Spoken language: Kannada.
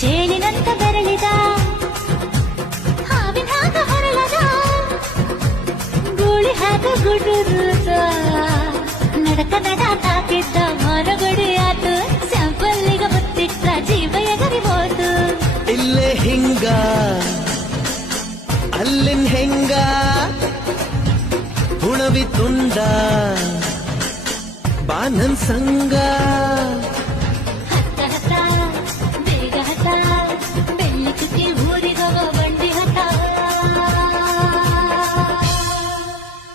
ಚೇಳಿನಂತ ಬೆರಳಿದ. ಹಾವಿನ ಹಾಗ ಹೊರಳದ. ಗೂಳಿ ಹಾಗ ಗುಡುರುದ. ನಡಕ ನಡ ತಾಕಿದ್ದ ಮರಗುಡಿ ಆತು ಸ್ಯಾಂಪಲ್ಲಿಗ ಮುತ್ತಿಟ್ಟ ಜೀವ ಎಗರಿಬೋದು ಇಲ್ಲೇ ಹಿಂಗ, ಅಲ್ಲಿನ್ ಹೆಂಗ? ಹುಣವಿ ತುಂಡ, ಬಾನನ್ ಸಂಗ.